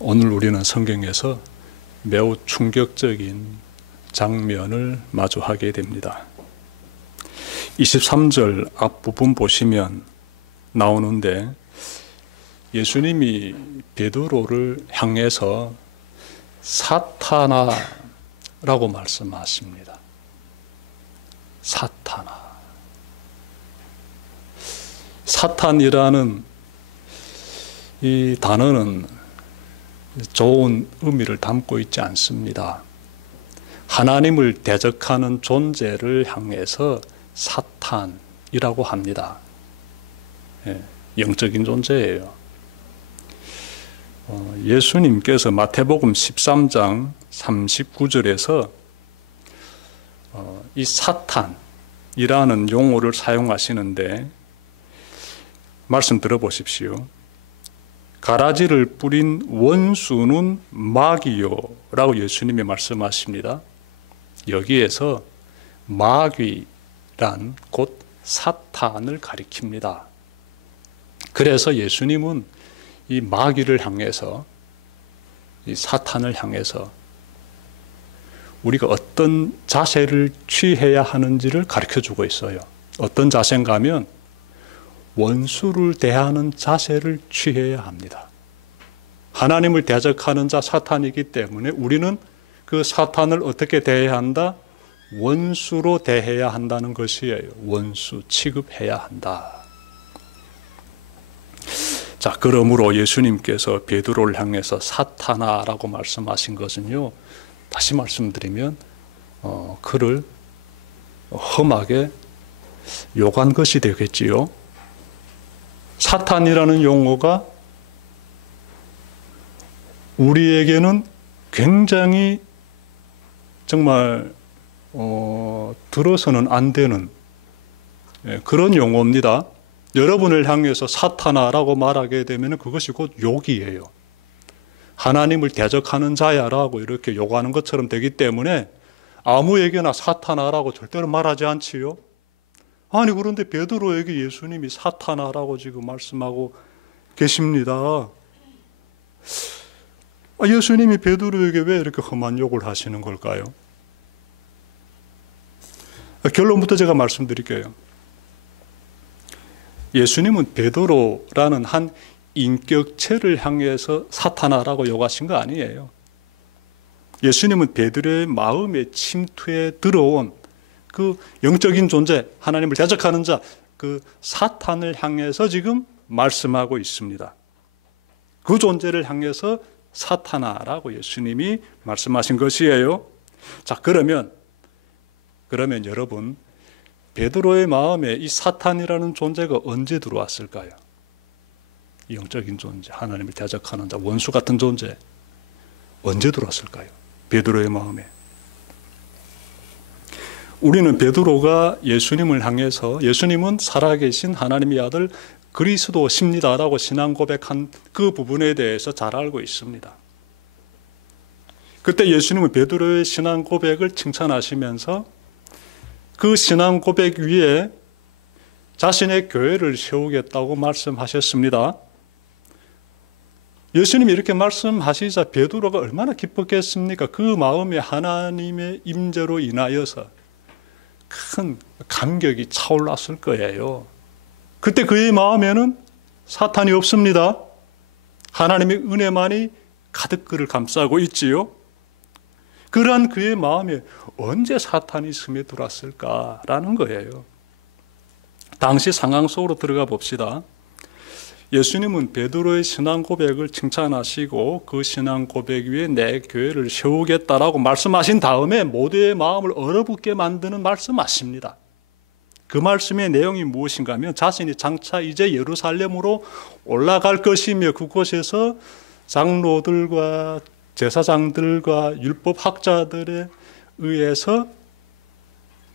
오늘 우리는 성경에서 매우 충격적인 장면을 마주하게 됩니다. 23절 앞부분 보시면 나오는데 예수님이 베드로를 향해서 사탄아라고 말씀하십니다. 사탄아. 사탄이라는 이 단어는 좋은 의미를 담고 있지 않습니다. 하나님을 대적하는 존재를 향해서 사탄이라고 합니다. 영적인 존재예요. 예수님께서 마태복음 13장 39절에서 이 사탄이라는 용어를 사용하시는데 말씀 들어보십시오. 가라지를 뿌린 원수는 마귀요 라고 예수님이 말씀하십니다. 여기에서 마귀란 곧 사탄을 가리킵니다. 그래서 예수님은 이 마귀를 향해서, 이 사탄을 향해서 우리가 어떤 자세를 취해야 하는지를 가르쳐주고 있어요. 어떤 자세인가 하면 원수를 대하는 자세를 취해야 합니다. 하나님을 대적하는 자 사탄이기 때문에 우리는 그 사탄을 어떻게 대해야 한다? 원수로 대해야 한다는 것이에요. 원수 취급해야 한다. 자, 그러므로 예수님께서 베드로를 향해서 사탄아라고 말씀하신 것은요, 다시 말씀드리면 그를 험하게 욕한 것이 되겠지요. 사탄이라는 용어가 우리에게는 굉장히 정말 들어서는 안 되는 그런 용어입니다. 여러분을 향해서 사탄아라고 말하게 되면 그것이 곧 욕이에요. 하나님을 대적하는 자야라고 이렇게 욕하는 것처럼 되기 때문에 아무에게나 사탄아라고 절대로 말하지 않지요. 아니 그런데 베드로에게 예수님이 사탄아라고 지금 말씀하고 계십니다. 예수님이 베드로에게 왜 이렇게 험한 욕을 하시는 걸까요? 결론부터 제가 말씀드릴게요. 예수님은 베드로라는 한 인격체를 향해서 사탄아라고 욕하신 거 아니에요. 예수님은 베드로의 마음에 침투해 들어온 그 영적인 존재, 하나님을 대적하는 자, 그 사탄을 향해서 지금 말씀하고 있습니다. 그 존재를 향해서 사탄아라고 예수님이 말씀하신 것이에요. 자, 그러면 여러분, 베드로의 마음에 이 사탄이라는 존재가 언제 들어왔을까요? 영적인 존재, 하나님을 대적하는 자, 원수 같은 존재, 언제 들어왔을까요? 베드로의 마음에. 우리는 베드로가 예수님을 향해서 예수님은 살아계신 하나님의 아들 그리스도십니다라고 신앙 고백한 그 부분에 대해서 잘 알고 있습니다. 그때 예수님은 베드로의 신앙 고백을 칭찬하시면서 그 신앙 고백 위에 자신의 교회를 세우겠다고 말씀하셨습니다. 예수님이 이렇게 말씀하시자 베드로가 얼마나 기뻤겠습니까? 그 마음에 하나님의 임재로 인하여서 큰 감격이 차올랐을 거예요. 그때 그의 마음에는 사탄이 없습니다. 하나님의 은혜만이 가득 그를 감싸고 있지요. 그러한 그의 마음에 언제 사탄이 스며들었을까라는 거예요. 당시 상황 속으로 들어가 봅시다. 예수님은 베드로의 신앙 고백을 칭찬하시고 그 신앙 고백 위에 내 교회를 세우겠다라고 말씀하신 다음에 모두의 마음을 얼어붙게 만드는 말씀하십니다. 그 말씀의 내용이 무엇인가 하면 자신이 장차 이제 예루살렘으로 올라갈 것이며 그곳에서 장로들과 제사장들과 율법학자들에 의해서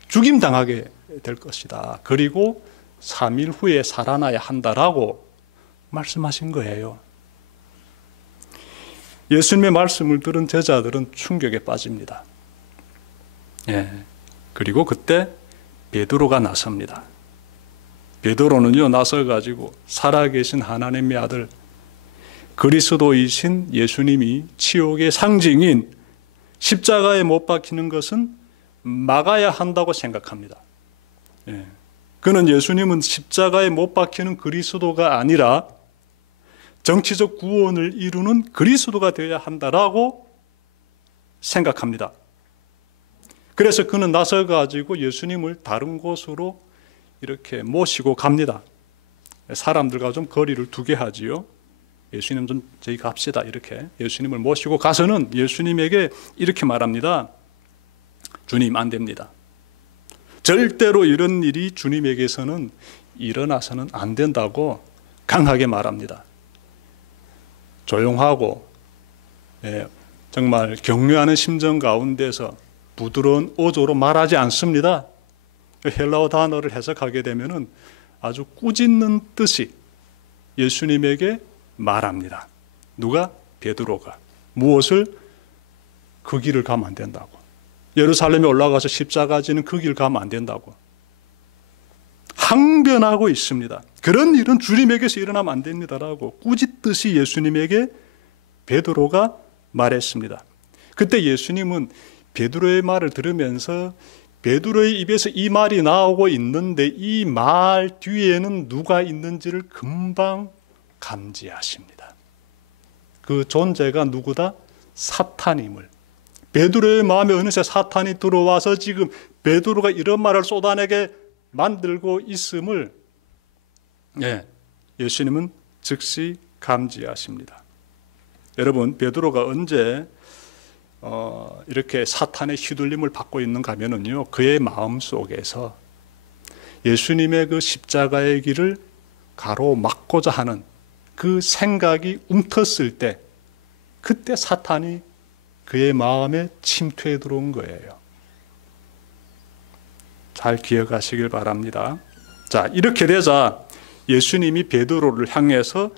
죽임당하게 될 것이다. 그리고 3일 후에 살아나야 한다라고 말씀하신 거예요. 예수님의 말씀을 들은 제자들은 충격에 빠집니다. 그리고 그때 베드로가 나섭니다. 베드로는요, 나서가지고 살아계신 하나님의 아들 그리스도이신 예수님이 치욕의 상징인 십자가에 못 박히는 것은 막아야 한다고 생각합니다. 예. 그는 예수님은 십자가에 못 박히는 그리스도가 아니라 정치적 구원을 이루는 그리스도가 되어야 한다라고 생각합니다. 그래서 그는 나서가지고 예수님을 다른 곳으로 이렇게 모시고 갑니다. 사람들과 좀 거리를 두게 하지요. 예수님 좀 저희 갑시다. 이렇게 예수님을 모시고 가서는 예수님에게 이렇게 말합니다. 주님, 안 됩니다. 절대로 이런 일이 주님에게서는 일어나서는 안 된다고 강하게 말합니다. 조용하고 정말 격려하는 심정 가운데서 부드러운 어조로 말하지 않습니다. 헬라어 단어를 해석하게 되면은 아주 꾸짖는 뜻이 예수님에게 말합니다. 누가? 베드로가. 무엇을? 그 길을 가면 안 된다고. 예루살렘에 올라가서 십자가 지는 그 길 가면 안 된다고. 항변하고 있습니다. 그런 일은 주님에게서 일어나면 안 됩니다라고 꾸짖듯이 예수님에게 베드로가 말했습니다. 그때 예수님은 베드로의 말을 들으면서 베드로의 입에서 이 말이 나오고 있는데 이 말 뒤에는 누가 있는지를 금방 감지하십니다. 그 존재가 누구다? 사탄임을. 베드로의 마음에 어느새 사탄이 들어와서 지금 베드로가 이런 말을 쏟아내게 만들고 있음을 예수님은 즉시 감지하십니다. 여러분, 베드로가 언제 이렇게 사탄의 휘둘림을 받고 있는가 하면요, 그의 마음 속에서 예수님의 그 십자가의 길을 가로막고자 하는 그 생각이 움텄을 때, 그때 사탄이 그의 마음에 침투해 들어온 거예요. 잘 기억하시길 바랍니다. 자, 이렇게 되자 예수님이 베드로를 향해서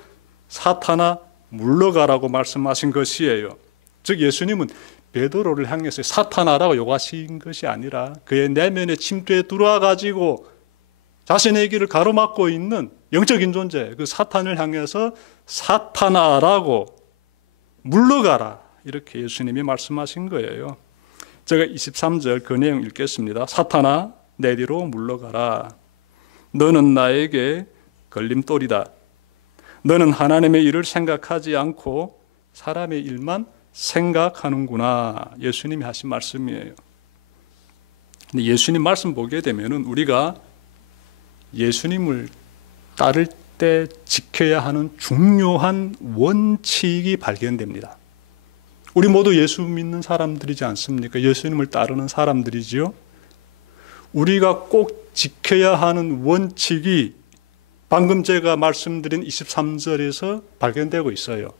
사탄아 물러가라고 말씀하신 것이에요. 즉 예수님은 베드로를 향해서 사탄아라고 요구하신 것이 아니라 그의 내면에 침투해 들어와 가지고 자신의 길을 가로막고 있는 영적인 존재, 그 사탄을 향해서 사탄아라고 물러가라, 이렇게 예수님이 말씀하신 거예요. 제가 23절 그 내용 읽겠습니다. 사탄아, 내 뒤로 물러가라. 너는 나에게 걸림돌이다. 너는 하나님의 일을 생각하지 않고 사람의 일만 생각하는구나. 예수님이 하신 말씀이에요. 근데 예수님 말씀 보게 되면은 우리가 예수님을 따를 때 지켜야 하는 중요한 원칙이 발견됩니다. 우리 모두 예수 믿는 사람들이지 않습니까? 예수님을 따르는 사람들이지요. 우리가 꼭 지켜야 하는 원칙이 방금 제가 말씀드린 23절에서 발견되고 있어요.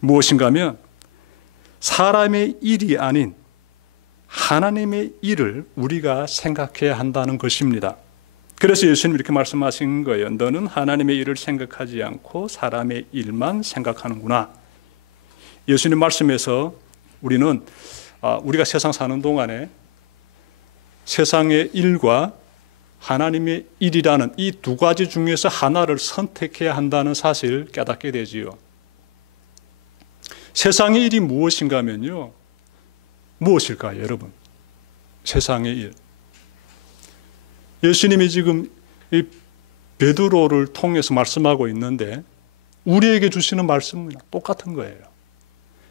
무엇인가 하면 사람의 일이 아닌 하나님의 일을 우리가 생각해야 한다는 것입니다. 그래서 예수님 이렇게 말씀하신 거예요. 너는 하나님의 일을 생각하지 않고 사람의 일만 생각하는구나. 예수님 말씀에서 우리는 우리가 세상 사는 동안에 세상의 일과 하나님의 일이라는 이 두 가지 중에서 하나를 선택해야 한다는 사실을 깨닫게 되지요. 세상의 일이 무엇인가 하면요, 무엇일까요, 여러분? 세상의 일. 예수님이 지금 이 베드로를 통해서 말씀하고 있는데 우리에게 주시는 말씀은 똑같은 거예요.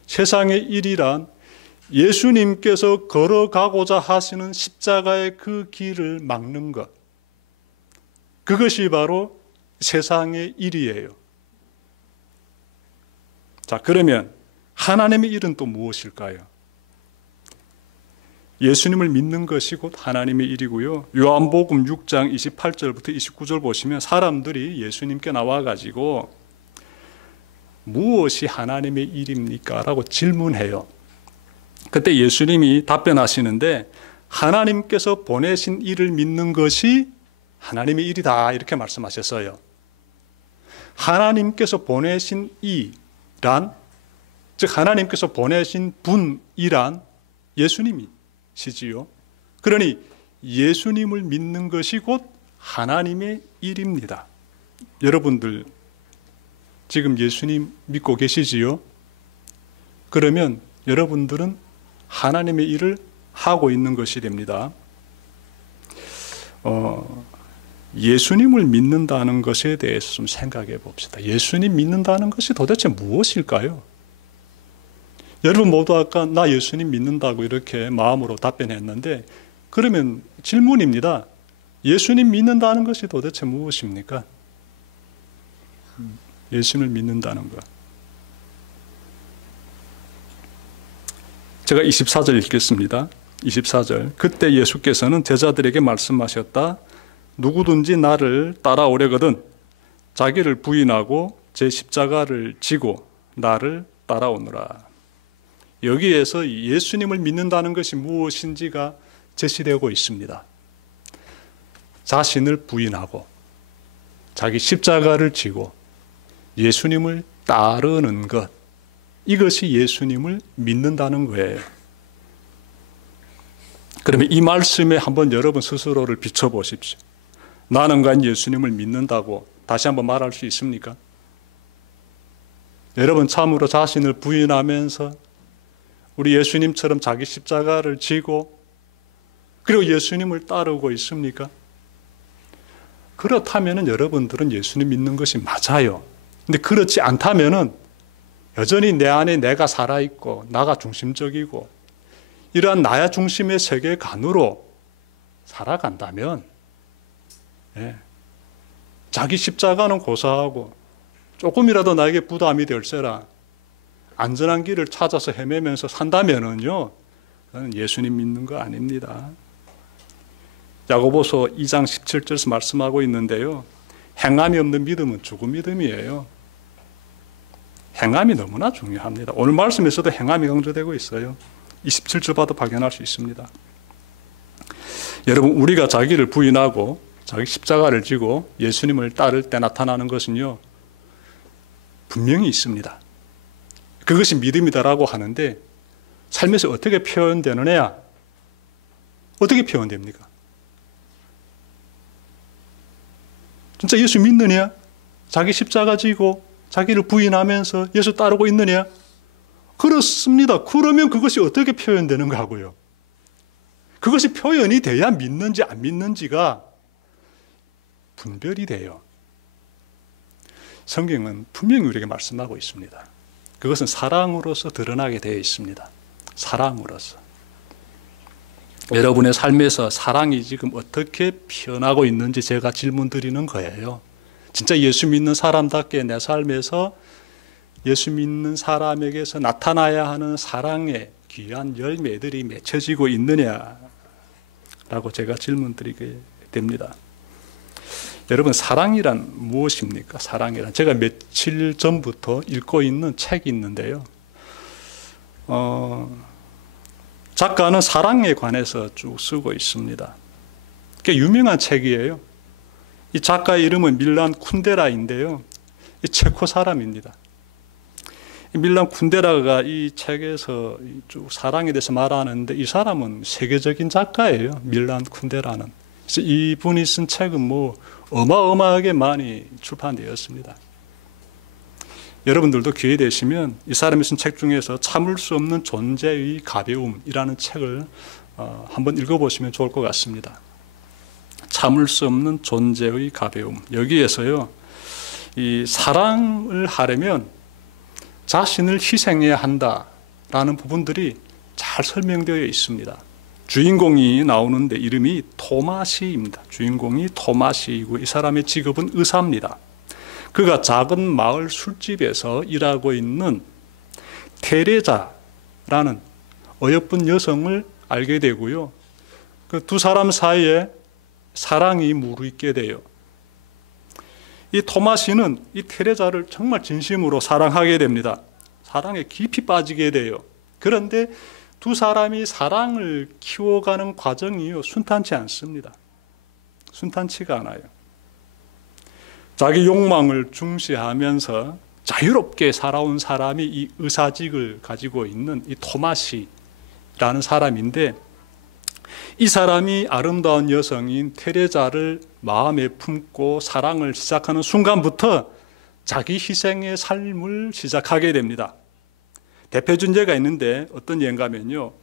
세상의 일이란 예수님께서 걸어가고자 하시는 십자가의 그 길을 막는 것, 그것이 바로 세상의 일이에요. 자, 그러면 하나님의 일은 또 무엇일까요? 예수님을 믿는 것이 곧 하나님의 일이고요. 요한복음 6장 28절부터 29절 보시면 사람들이 예수님께 나와가지고 무엇이 하나님의 일입니까? 라고 질문해요. 그때 예수님이 답변하시는데 하나님께서 보내신 일을 믿는 것이 하나님의 일이다, 이렇게 말씀하셨어요. 하나님께서 보내신 이란, 즉 하나님께서 보내신 분이란 예수님이시지요. 그러니 예수님을 믿는 것이 곧 하나님의 일입니다. 여러분들 지금 예수님 믿고 계시지요? 그러면 여러분들은 하나님의 일을 하고 있는 것이 됩니다. 예수님을 믿는다는 것에 대해서 좀 생각해 봅시다. 예수님 믿는다는 것이 도대체 무엇일까요? 여러분 모두 아까 나 예수님 믿는다고 이렇게 마음으로 답변했는데, 그러면 질문입니다. 예수님 믿는다는 것이 도대체 무엇입니까? 예수님을 믿는다는 것. 제가 24절 읽겠습니다. 24절. 그때 예수께서는 제자들에게 말씀하셨다. 누구든지 나를 따라오려거든 자기를 부인하고 제 십자가를 지고 나를 따라오느라. 여기에서 예수님을 믿는다는 것이 무엇인지가 제시되고 있습니다. 자신을 부인하고 자기 십자가를 지고 예수님을 따르는 것, 이것이 예수님을 믿는다는 거예요. 그러면 이 말씀에 한번 여러분 스스로를 비춰보십시오. 나는 과연 예수님을 믿는다고 다시 한번 말할 수 있습니까? 여러분 참으로 자신을 부인하면서 우리 예수님처럼 자기 십자가를 지고 그리고 예수님을 따르고 있습니까? 그렇다면 여러분들은 예수님 믿는 것이 맞아요. 근데 그렇지 않다면 여전히 내 안에 내가 살아있고 나가 중심적이고 이러한 나야 중심의 세계관으로 살아간다면 자기 십자가는 고사하고 조금이라도 나에게 부담이 될세라 안전한 길을 찾아서 헤매면서 산다면은요, 그건 예수님 믿는 거 아닙니다. 야고보서 2장 17절에서 말씀하고 있는데요, 행함이 없는 믿음은 죽은 믿음이에요. 행함이 너무나 중요합니다. 오늘 말씀에서도 행함이 강조되고 있어요. 27절 봐도 발견할 수 있습니다. 여러분, 우리가 자기를 부인하고 자기 십자가를 지고 예수님을 따를 때 나타나는 것은요, 분명히 있습니다. 그것이 믿음이다라고 하는데 삶에서 어떻게 표현되느냐? 어떻게 표현됩니까? 진짜 예수 믿느냐? 자기 십자가 지고 자기를 부인하면서 예수 따르고 있느냐? 그렇습니다. 그러면 그것이 어떻게 표현되는가 하고요. 그것이 표현이 돼야 믿는지 안 믿는지가 분별이 돼요. 성경은 분명히 우리에게 말씀하고 있습니다. 그것은 사랑으로서 드러나게 되어 있습니다. 사랑으로서. 여러분의 삶에서 사랑이 지금 어떻게 피어나고 있는지 제가 질문 드리는 거예요. 진짜 예수 믿는 사람답게 내 삶에서 예수 믿는 사람에게서 나타나야 하는 사랑의 귀한 열매들이 맺혀지고 있느냐라고 제가 질문 드리게 됩니다. 여러분, 사랑이란 무엇입니까? 사랑이란. 제가 며칠 전부터 읽고 있는 책이 있는데요. 작가는 사랑에 관해서 쭉 쓰고 있습니다. 꽤 유명한 책이에요. 이 작가의 이름은 밀란 쿤데라인데요. 이 체코 사람입니다. 이 밀란 쿤데라가 이 책에서 쭉 사랑에 대해서 말하는데 이 사람은 세계적인 작가예요. 밀란 쿤데라는. 그래서 이분이 쓴 책은 어마어마하게 많이 출판되었습니다. 여러분들도 기회 되시면 이 사람이 쓴 책 중에서 참을 수 없는 존재의 가벼움이라는 책을 한번 읽어보시면 좋을 것 같습니다. 참을 수 없는 존재의 가벼움. 여기에서요, 이 사랑을 하려면 자신을 희생해야 한다라는 부분들이 잘 설명되어 있습니다. 주인공이 나오는데 이름이 토마시입니다. 주인공이 토마시이고 이 사람의 직업은 의사입니다. 그가 작은 마을 술집에서 일하고 있는 테레자라는 어여쁜 여성을 알게 되고요. 그 두 사람 사이에 사랑이 무르익게 돼요. 이 토마시는 이 테레자를 정말 진심으로 사랑하게 됩니다. 사랑에 깊이 빠지게 돼요. 그런데 두 사람이 사랑을 키워가는 과정이요, 순탄치 않습니다. 순탄치가 않아요. 자기 욕망을 중시하면서 자유롭게 살아온 사람이 이 의사직을 가지고 있는 이 토마시라는 사람인데, 이 사람이 아름다운 여성인 테레자를 마음에 품고 사랑을 시작하는 순간부터 자기 희생의 삶을 시작하게 됩니다. 대표적인 예가 있는데 어떤 예인가면요.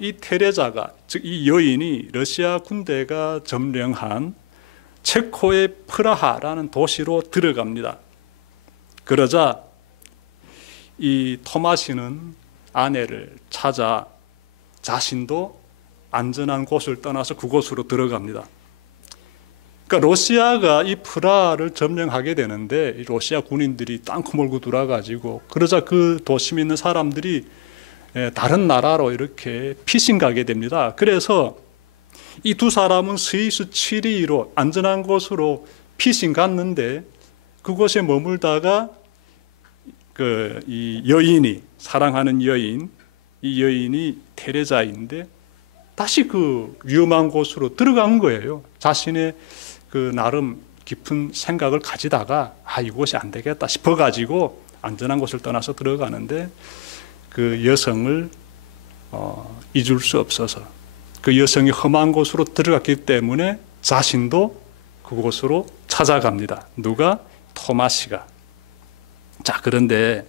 이 테레자가, 즉 이 여인이 러시아 군대가 점령한 체코의 프라하라는 도시로 들어갑니다. 그러자 이 토마시는 아내를 찾아 자신도 안전한 곳을 떠나서 그곳으로 들어갑니다. 그러니까 러시아가 이 프라하를 점령하게 되는데 이 러시아 군인들이 땅콩 몰고 들어와가지고 그러자 그 도심에 있는 사람들이 다른 나라로 이렇게 피신 가게 됩니다. 그래서 이 두 사람은 스위스 취리히로 안전한 곳으로 피신 갔는데 그곳에 머물다가 이 여인이, 사랑하는 여인, 이 여인이 테레자인데 다시 그 위험한 곳으로 들어간 거예요. 자신의 그 나름 깊은 생각을 가지다가 이곳이 안 되겠다 싶어가지고 안전한 곳을 떠나서 들어가는데 그 여성을 잊을 수 없어서 그 여성이 험한 곳으로 들어갔기 때문에 자신도 그곳으로 찾아갑니다. 누가? 토마시가. 자, 그런데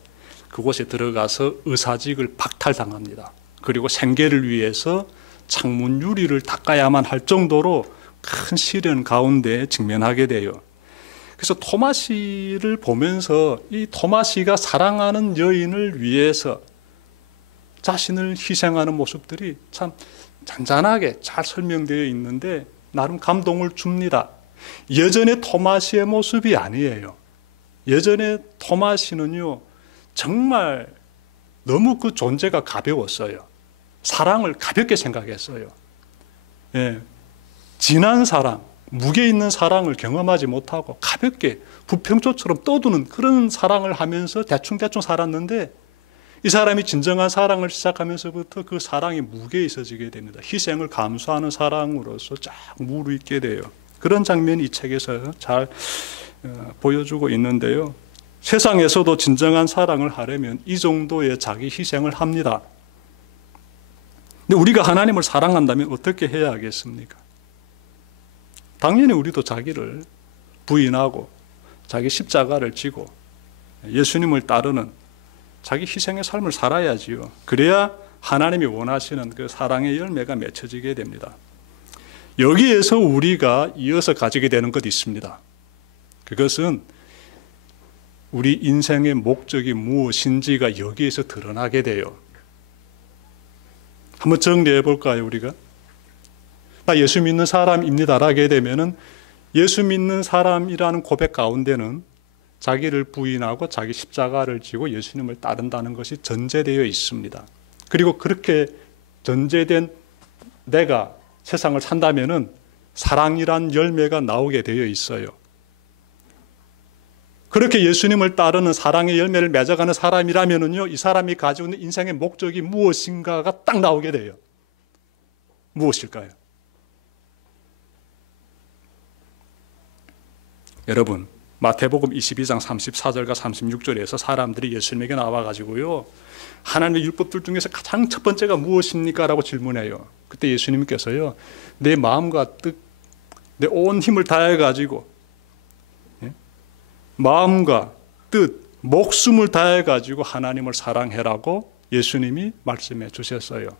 그곳에 들어가서 의사직을 박탈당합니다. 그리고 생계를 위해서 창문 유리를 닦아야만 할 정도로 큰 시련 가운데 직면하게 돼요. 그래서 토마시를 보면서 이 토마시가 사랑하는 여인을 위해서 자신을 희생하는 모습들이 참 잔잔하게 잘 설명되어 있는데 나름 감동을 줍니다. 예전의 토마시의 모습이 아니에요. 예전에 토마시는요, 정말 너무 그 존재가 가벼웠어요. 사랑을 가볍게 생각했어요. 예, 진한 사랑, 무게 있는 사랑을 경험하지 못하고 가볍게 부평초처럼 떠드는 그런 사랑을 하면서 대충대충 살았는데 이 사람이 진정한 사랑을 시작하면서부터 그 사랑이 무게 있어지게 됩니다. 희생을 감수하는 사랑으로서 쫙 무르익게 돼요. 그런 장면이 이 책에서 잘 보여주고 있는데요. 세상에서도 진정한 사랑을 하려면 이 정도의 자기 희생을 합니다. 근데 우리가 하나님을 사랑한다면 어떻게 해야 하겠습니까? 당연히 우리도 자기를 부인하고 자기 십자가를 지고 예수님을 따르는 자기 희생의 삶을 살아야지요. 그래야 하나님이 원하시는 그 사랑의 열매가 맺혀지게 됩니다. 여기에서 우리가 이어서 가지게 되는 것이 있습니다. 그것은 우리 인생의 목적이 무엇인지가 여기에서 드러나게 돼요. 한번 정리해 볼까요, 우리가? 나 예수 믿는 사람입니다라고 하게 되면은 예수 믿는 사람이라는 고백 가운데는 자기를 부인하고 자기 십자가를 지고 예수님을 따른다는 것이 전제되어 있습니다. 그리고 그렇게 전제된 내가 세상을 산다면은 사랑이란 열매가 나오게 되어 있어요. 그렇게 예수님을 따르는 사랑의 열매를 맺어가는 사람이라면은요, 이 사람이 가지고 있는 인생의 목적이 무엇인가가 딱 나오게 돼요. 무엇일까요? 여러분, 마태복음 22장 34절과 36절에서 사람들이 예수님에게 나와가지고요, 하나님의 율법들 중에서 가장 첫 번째가 무엇입니까? 라고 질문해요. 그때 예수님께서요, 내 마음과 뜻, 내 온 힘을 다해가지고, 마음과 뜻, 목숨을 다해가지고 하나님을 사랑해라고 예수님이 말씀해 주셨어요.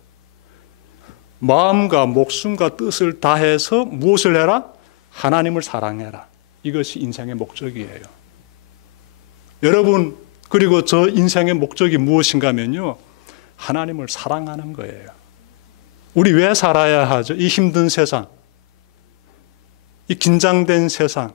마음과 목숨과 뜻을 다해서 무엇을 해라? 하나님을 사랑해라. 이것이 인생의 목적이에요. 여러분, 그리고 저 인생의 목적이 무엇인가면요, 하나님을 사랑하는 거예요. 우리 왜 살아야 하죠? 이 힘든 세상, 이 긴장된 세상,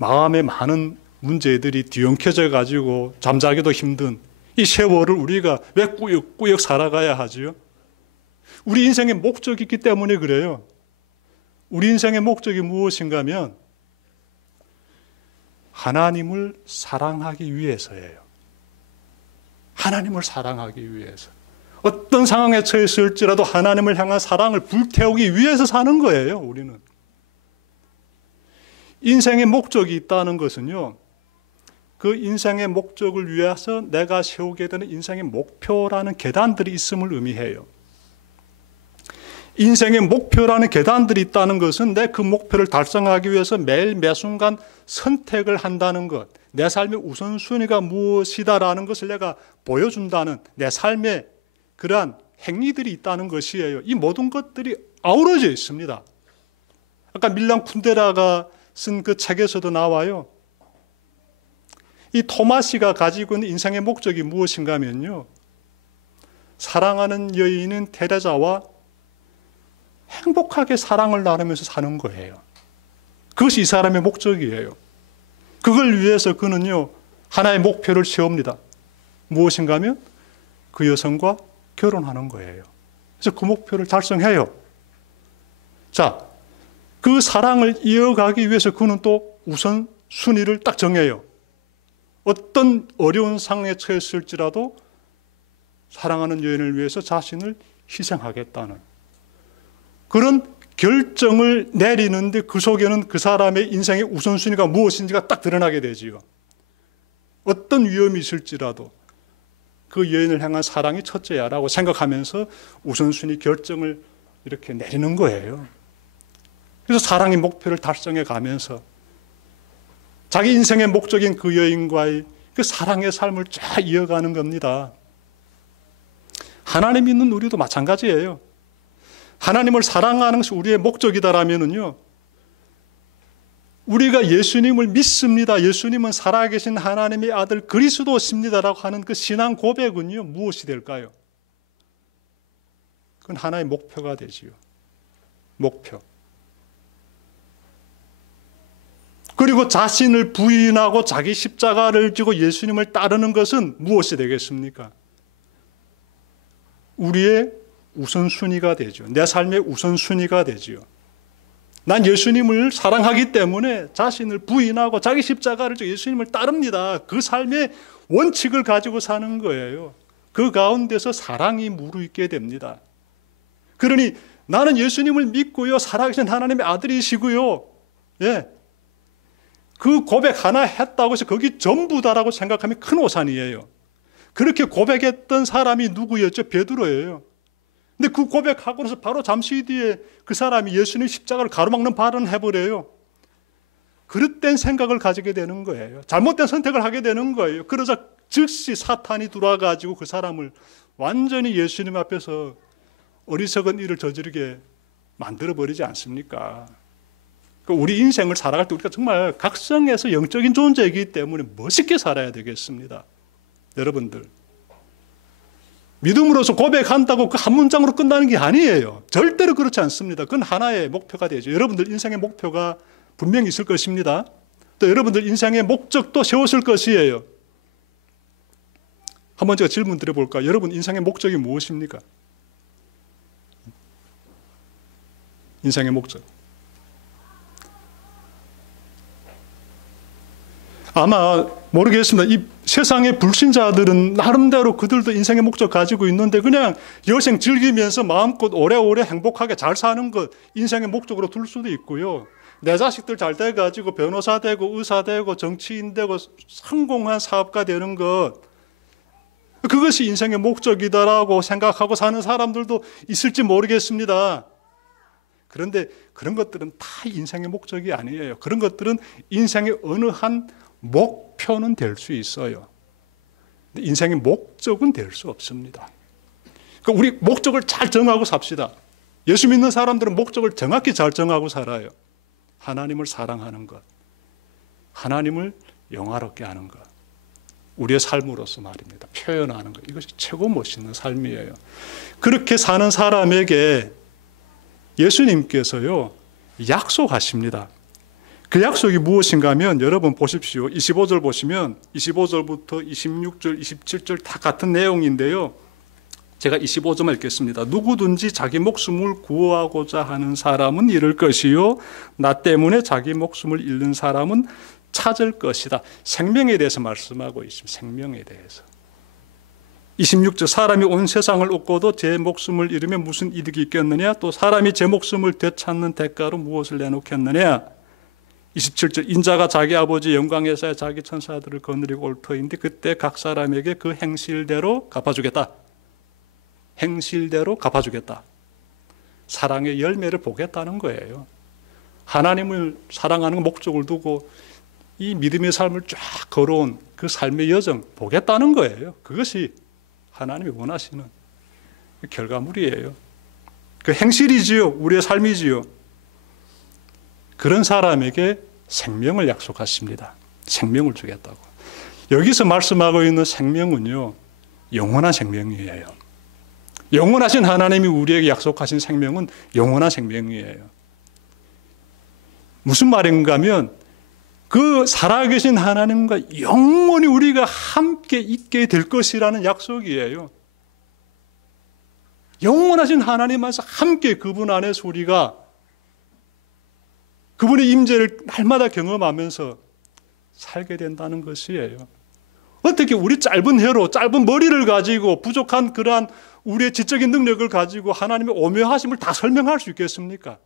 마음에 많은 문제들이 뒤엉켜져 가지고 잠자기도 힘든 이 세월을 우리가 왜 꾸역꾸역 살아가야 하지요? 우리 인생의 목적이 있기 때문에 그래요. 우리 인생의 목적이 무엇인가 하면 하나님을 사랑하기 위해서예요. 하나님을 사랑하기 위해서. 어떤 상황에 처했을지라도 하나님을 향한 사랑을 불태우기 위해서 사는 거예요, 우리는. 인생의 목적이 있다는 것은요, 그 인생의 목적을 위해서 내가 세우게 되는 인생의 목표라는 계단들이 있음을 의미해요. 인생의 목표라는 계단들이 있다는 것은 내 그 목표를 달성하기 위해서 매일 매순간 선택을 한다는 것, 내 삶의 우선순위가 무엇이다라는 것을 내가 보여준다는 내 삶의 그러한 행위들이 있다는 것이에요. 이 모든 것들이 아우러져 있습니다. 아까 밀란 쿤데라가 쓴 그 책에서도 나와요. 이 토마시가 가지고 있는 인생의 목적이 무엇인가 하면요, 사랑하는 여인인 테레자와 행복하게 사랑을 나누면서 사는 거예요. 그것이 이 사람의 목적이에요. 그걸 위해서 그는요, 하나의 목표를 세웁니다. 무엇인가 하면 그 여성과 결혼하는 거예요. 그래서 그 목표를 달성해요. 자, 그 사랑을 이어가기 위해서 그는 또 우선순위를 딱 정해요. 어떤 어려운 상황에 처했을지라도 사랑하는 여인을 위해서 자신을 희생하겠다는 그런 결정을 내리는데, 그 속에는 그 사람의 인생의 우선순위가 무엇인지가 딱 드러나게 되지요. 어떤 위험이 있을지라도 그 여인을 향한 사랑이 첫째야라고 생각하면서 우선순위 결정을 이렇게 내리는 거예요. 그래서 사랑의 목표를 달성해 가면서 자기 인생의 목적인 그 여인과의 그 사랑의 삶을 쫙 이어가는 겁니다. 하나님 믿는 우리도 마찬가지예요. 하나님을 사랑하는 것이 우리의 목적이다라면은요, 우리가 예수님을 믿습니다, 예수님은 살아계신 하나님의 아들 그리스도십니다라고 하는 그 신앙 고백은요, 무엇이 될까요? 그건 하나의 목표가 되지요. 목표. 그리고 자신을 부인하고 자기 십자가를 지고 예수님을 따르는 것은 무엇이 되겠습니까? 우리의 우선순위가 되죠. 내 삶의 우선순위가 되죠. 난 예수님을 사랑하기 때문에 자신을 부인하고 자기 십자가를 지고 예수님을 따릅니다. 그 삶의 원칙을 가지고 사는 거예요. 그 가운데서 사랑이 무르익게 됩니다. 그러니 나는 예수님을 믿고요, 살아계신 하나님의 아들이시고요, 예, 그 고백 하나 했다고 해서 거기 전부다라고 생각하면 큰 오산이에요. 그렇게 고백했던 사람이 누구였죠? 베드로예요. 근데 그 고백하고 나서 바로 잠시 뒤에 그 사람이 예수님 십자가를 가로막는 발언을 해버려요. 그릇된 생각을 가지게 되는 거예요. 잘못된 선택을 하게 되는 거예요. 그러자 즉시 사탄이 들어와가지고 그 사람을 완전히 예수님 앞에서 어리석은 일을 저지르게 만들어버리지 않습니까? 우리 인생을 살아갈 때 우리가 정말 각성해서 영적인 존재이기 때문에 멋있게 살아야 되겠습니다. 여러분들, 믿음으로서 고백한다고 그 한 문장으로 끝나는 게 아니에요. 절대로 그렇지 않습니다. 그건 하나의 목표가 되죠. 여러분들 인생의 목표가 분명히 있을 것입니다. 또 여러분들 인생의 목적도 세웠을 것이에요. 한번 제가 질문 드려볼까요? 여러분 인생의 목적이 무엇입니까? 인생의 목적. 아마 모르겠습니다. 이 세상의 불신자들은 나름대로 그들도 인생의 목적 가지고 있는데 그냥 여생 즐기면서 마음껏 오래오래 행복하게 잘 사는 것 인생의 목적으로 둘 수도 있고요. 내 자식들 잘 돼가지고 변호사 되고 의사 되고 정치인 되고 성공한 사업가 되는 것, 그것이 인생의 목적이다라고 생각하고 사는 사람들도 있을지 모르겠습니다. 그런데 그런 것들은 다 인생의 목적이 아니에요. 그런 것들은 인생의 어느 한 목표는 될 수 있어요. 근데 인생의 목적은 될 수 없습니다. 그러니까 우리 목적을 잘 정하고 삽시다. 예수 믿는 사람들은 목적을 정확히 잘 정하고 살아요. 하나님을 사랑하는 것, 하나님을 영화롭게 하는 것, 우리의 삶으로서 말입니다. 표현하는 것, 이것이 최고 멋있는 삶이에요. 그렇게 사는 사람에게 예수님께서요 약속하십니다. 그 약속이 무엇인가 하면 여러분 보십시오. 25절 보시면 25절부터 26절, 27절 다 같은 내용인데요. 제가 25절만 읽겠습니다. 누구든지 자기 목숨을 구하고자 하는 사람은 잃을 것이요 나 때문에 자기 목숨을 잃는 사람은 찾을 것이다. 생명에 대해서 말씀하고 있습니다. 생명에 대해서. 26절 사람이 온 세상을 얻고도 제 목숨을 잃으면 무슨 이득이 있겠느냐? 또 사람이 제 목숨을 되찾는 대가로 무엇을 내놓겠느냐? 27절 인자가 자기 아버지 영광에서 자기 천사들을 거느리고 올 터인데 그때 각 사람에게 그 행실대로 갚아주겠다. 행실대로 갚아주겠다. 사랑의 열매를 보겠다는 거예요. 하나님을 사랑하는 목적을 두고 이 믿음의 삶을 쫙 걸어온 그 삶의 여정 보겠다는 거예요. 그것이 하나님이 원하시는 결과물이에요. 그 행실이지요. 우리의 삶이지요. 그런 사람에게 생명을 약속하십니다. 생명을 주겠다고. 여기서 말씀하고 있는 생명은요, 영원한 생명이에요. 영원하신 하나님이 우리에게 약속하신 생명은 영원한 생명이에요. 무슨 말인가 하면 그 살아계신 하나님과 영원히 우리가 함께 있게 될 것이라는 약속이에요. 영원하신 하나님 안에서 함께 그분 안에서 우리가 그분의 임재를 날마다 경험하면서 살게 된다는 것이에요. 어떻게 우리 짧은 혀로 짧은 머리를 가지고 부족한 그러한 우리의 지적인 능력을 가지고 하나님의 오묘하심을 다 설명할 수 있겠습니까?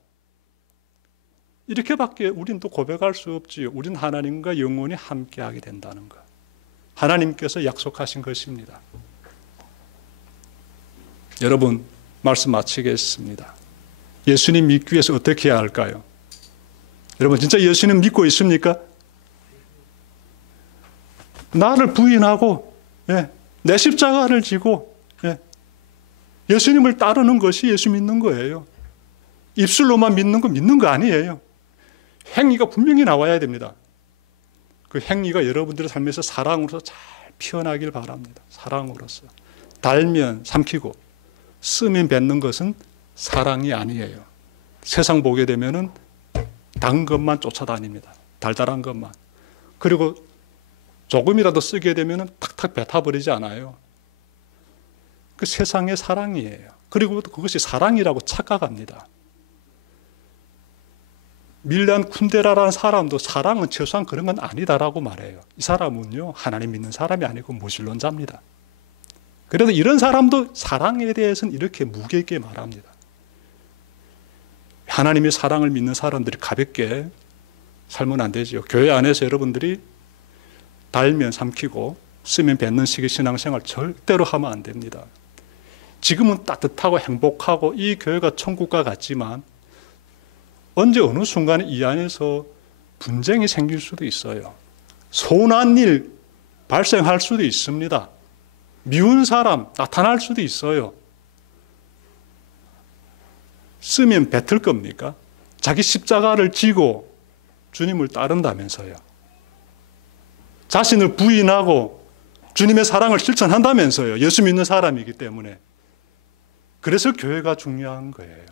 이렇게밖에 우리는 또 고백할 수 없지요. 우리는 하나님과 영원히 함께하게 된다는 것. 하나님께서 약속하신 것입니다. 여러분, 말씀 마치겠습니다. 예수님 믿기 위해서 어떻게 해야 할까요? 여러분, 진짜 예수님 믿고 있습니까? 나를 부인하고 내 십자가를 지고 예수님을 따르는 것이 예수 믿는 거예요. 입술로만 믿는 거 아니에요. 행위가 분명히 나와야 됩니다. 그 행위가 여러분들의 삶에서 사랑으로서 잘 피어나길 바랍니다. 사랑으로서. 달면 삼키고 쓰면 뱉는 것은 사랑이 아니에요. 세상 보게 되면은 단 것만 쫓아다닙니다. 달달한 것만. 그리고 조금이라도 쓰게 되면은 탁탁 뱉어버리지 않아요. 그 세상의 사랑이에요. 그리고 그것이 사랑이라고 착각합니다. 밀란 쿤데라라는 사람도 사랑은 최소한 그런 건 아니다라고 말해요. 이 사람은요, 하나님 믿는 사람이 아니고 무신론자입니다. 그래서 이런 사람도 사랑에 대해서는 이렇게 무게 있게 말합니다. 하나님의 사랑을 믿는 사람들이 가볍게 살면 안 되죠. 교회 안에서 여러분들이 달면 삼키고 쓰면 뱉는 식의 신앙생활 절대로 하면 안 됩니다. 지금은 따뜻하고 행복하고 이 교회가 천국과 같지만 언제 어느 순간에 이 안에서 분쟁이 생길 수도 있어요. 서운한 일 발생할 수도 있습니다. 미운 사람 나타날 수도 있어요. 쓰면 뱉을 겁니까? 자기 십자가를 지고 주님을 따른다면서요. 자신을 부인하고 주님의 사랑을 실천한다면서요. 예수 믿는 사람이기 때문에. 그래서 교회가 중요한 거예요.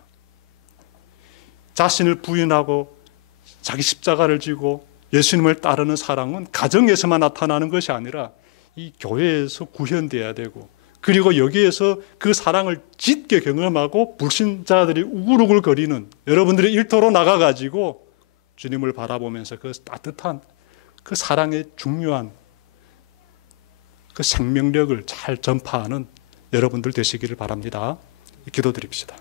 자신을 부인하고 자기 십자가를 지고 예수님을 따르는 사랑은 가정에서만 나타나는 것이 아니라 이 교회에서 구현되어야 되고, 그리고 여기에서 그 사랑을 짙게 경험하고 불신자들이 우글우글거리는 여러분들의 일터로 나가가지고 주님을 바라보면서 그 따뜻한 그 사랑의 중요한 그 생명력을 잘 전파하는 여러분들 되시기를 바랍니다. 기도드립시다.